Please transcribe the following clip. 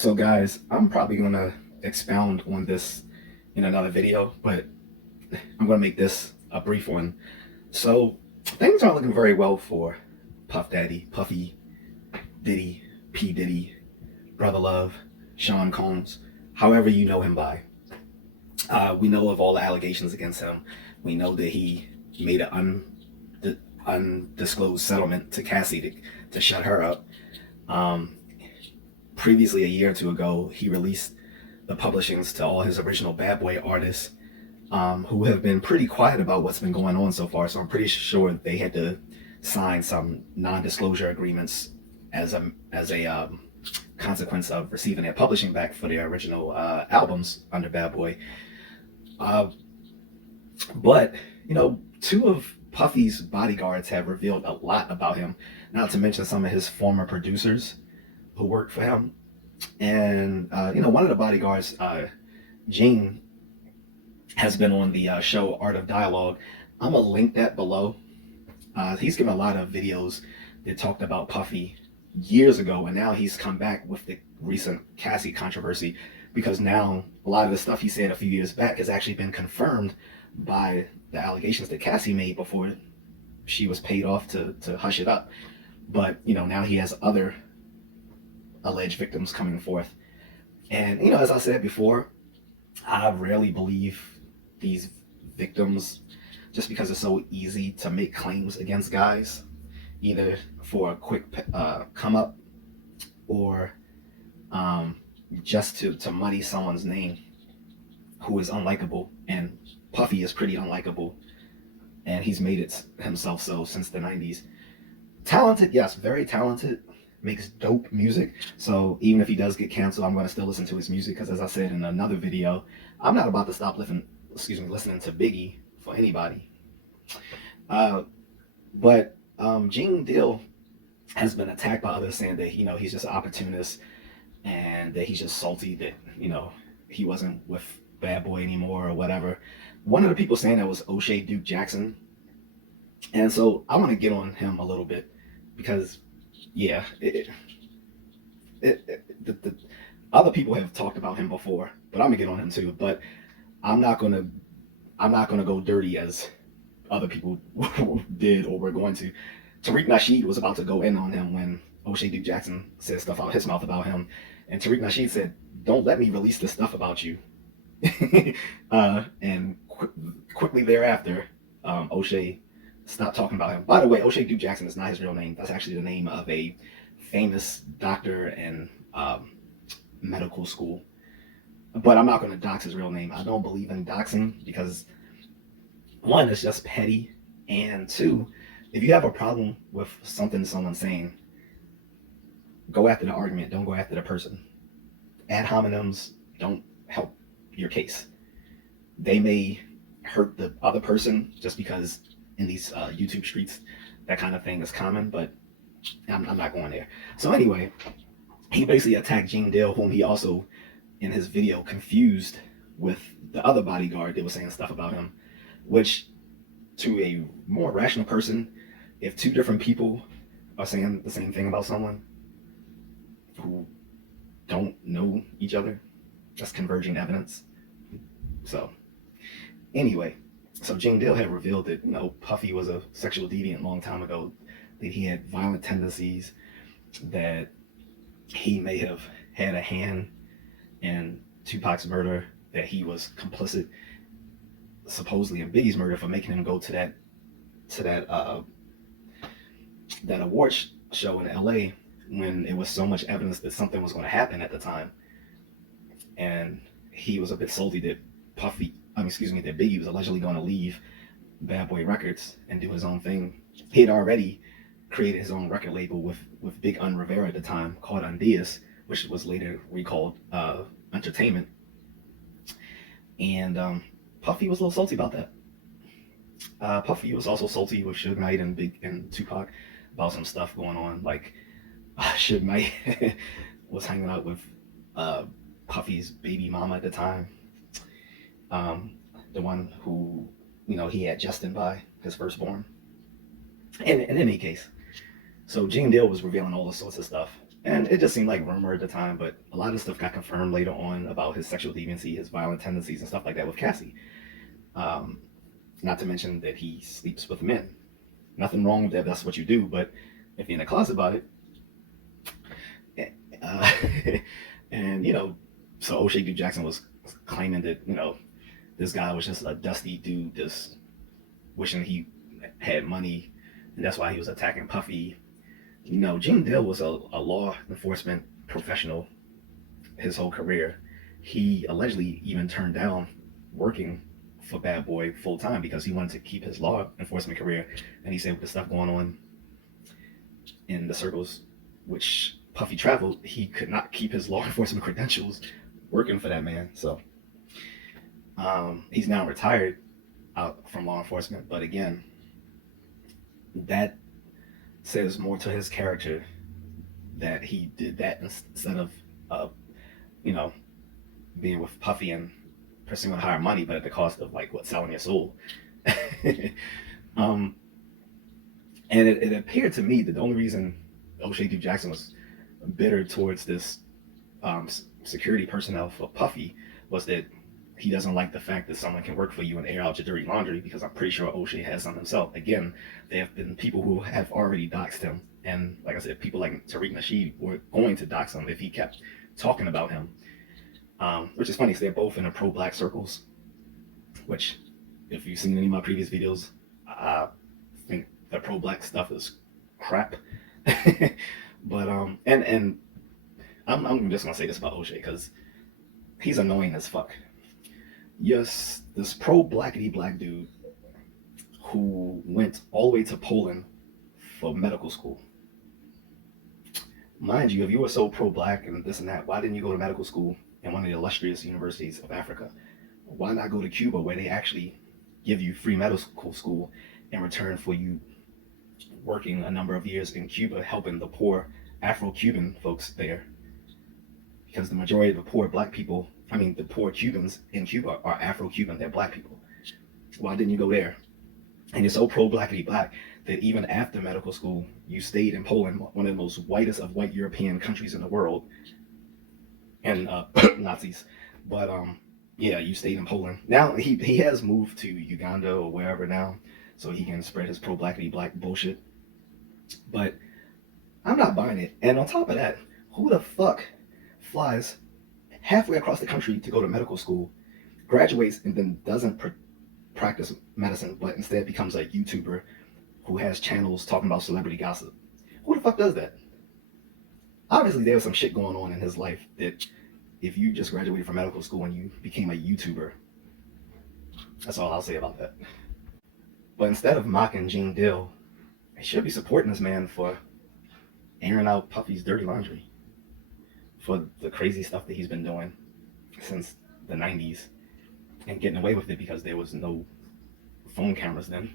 So guys, I'm probably gonna expound on this in another video, but I'm gonna make this a brief one. So things aren't looking very well for Puff Daddy, Puffy, Diddy, P. Diddy, Brother Love, Sean Combs, however you know him by. We know of all the allegations against him. We know that he made an undisclosed settlement to Cassie to shut her up. Previously, a year or two ago, he released the publishings to all his original Bad Boy artists, who have been pretty quiet about what's been going on so far. So I'm pretty sure they had to sign some non-disclosure agreements as a consequence of receiving their publishing back for their original albums under Bad Boy. But two of Puffy's bodyguards have revealed a lot about him, not to mention some of his former producers who worked for him. And one of the bodyguards, Gene, has been on the show Art of Dialogue. I'm gonna link that below. He's given a lot of videos that talked about Puffy years ago, and now he's come back with the recent Cassie controversy, because now a lot of the stuff he said a few years back has actually been confirmed by the allegations that Cassie made before she was paid off to hush it up. But now he has other alleged victims coming forth. And as I said before, I rarely believe these victims, just because it's so easy to make claims against guys, either for a quick come up, or just to muddy someone's name who is unlikable. And Puffy is pretty unlikable, and he's made it himself so since the 90s. Talented, yes, very talented, makes dope music. So even if he does get canceled, I'm going to still listen to his music, because as I said in another video, I'm not about to stop listening to Biggie for anybody. But Gene Deal has been attacked by others, saying that he's just an opportunist, and that he's just salty that he wasn't with Bad Boy anymore or whatever. One of the people saying that was Oshay Duke Jackson, and so I want to get on him a little bit, because yeah, the other people have talked about him before, but I'm gonna get on him too. But I'm not gonna go dirty as other people did or were going to. Tariq Nasheed was about to go in on him when Oshay Duke Jackson said stuff out his mouth about him, and Tariq Nasheed said, "Don't let me release this stuff about you." And quickly thereafter, Oshay stopped talking about him. By the way, Oshay Duke Jackson is not his real name. That's actually the name of a famous doctor in medical school. But I'm not going to dox his real name. I don't believe in doxing, because one, it's just petty, and two, if you have a problem with something someone's saying, go after the argument. Don't go after the person. Ad hominems don't help your case. They may hurt the other person, just because in these YouTube streets that kind of thing is common, but I'm not going there. So anyway, he basically attacked Gene Deal, whom he also in his video confused with the other bodyguard that was saying stuff about him, which to a more rational person, if two different people are saying the same thing about someone who don't know each other, that's converging evidence. So anyway, so Gene Deal had revealed that Puffy was a sexual deviant a long time ago, that he had violent tendencies, that he may have had a hand in Tupac's murder, that he was complicit supposedly in Biggie's murder for making him go to that awards show in LA when it was so much evidence that something was going to happen at the time. And he was a bit salty that that Biggie was allegedly going to leave Bad Boy Records and do his own thing. He had already created his own record label with Big Un Rivera at the time, called Undias, which was later recalled Entertainment. And Puffy was a little salty about that. Puffy was also salty with Suge Knight and Tupac about some stuff going on. Like Suge Knight was hanging out with Puffy's baby mama at the time, the one who he had Justin by, his firstborn. And in any case, so Gene Deal was revealing all this sorts of stuff, And it just seemed like rumor at the time, but a lot of stuff got confirmed later on about his sexual deviancy, his violent tendencies, and stuff like that with Cassie. Um, Not to mention that he sleeps with men. Nothing wrong with that. That's what you do. But if you're in the closet about it, uh, and so Oshay Duke Jackson was claiming that this guy was just a dusty dude, just wishing he had money, and that's why he was attacking Puffy. Gene Dale was a law enforcement professional his whole career. He allegedly even turned down working for Bad Boy full time because he wanted to keep his law enforcement career. And he said with the stuff going on in the circles which Puffy traveled, he could not keep his law enforcement credentials working for that man. So he's now retired out from law enforcement. But again, that says more to his character that he did that instead of being with Puffy and pursuing higher money, but at the cost of selling your soul. And it appeared to me that the only reason Oshay Duke Jackson was bitter towards this security personnel for Puffy was that he doesn't like the fact that someone can work for you and air out your dirty laundry, because I'm pretty sure Oshay has some himself. Again, there have been people who have already doxed him. And like I said, people like Tariq Nasheed were going to dox him if he kept talking about him. Which is funny because they're both in the pro-black circles, which, if you've seen any of my previous videos, I think the pro-black stuff is crap. But and I'm just gonna say this about Oshay because he's annoying as fuck. Yes, this pro-blackity black dude who went all the way to Poland for medical school. Mind you, if you were so pro-black and this and that, why didn't you go to medical school in one of the illustrious universities of Africa? Why not go to Cuba, where they actually give you free medical school in return for you working a number of years in Cuba, helping the poor Afro-Cuban folks there? Because the majority of the poor black people, the poor Cubans in Cuba are Afro-Cuban, they're black people. Why didn't you go there? And you're so pro-blackity black that even after medical school, you stayed in Poland, one of the most whitest of white European countries in the world, and Nazis. But yeah, you stayed in Poland. Now he has moved to Uganda or wherever now, so he can spread his pro-blackity black bullshit. But I'm not buying it. And on top of that, who the fuck flies halfway across the country to go to medical school, graduates, and then doesn't practice medicine, but instead becomes a YouTuber who has channels talking about celebrity gossip? Who the fuck does that? Obviously, there was some shit going on in his life that if you just graduated from medical school and you became a YouTuber, that's all I'll say about that. But instead of mocking Gene Dill, they should be supporting this man for airing out Puffy's dirty laundry, for the crazy stuff that he's been doing since the 90s and getting away with it because there was no phone cameras then.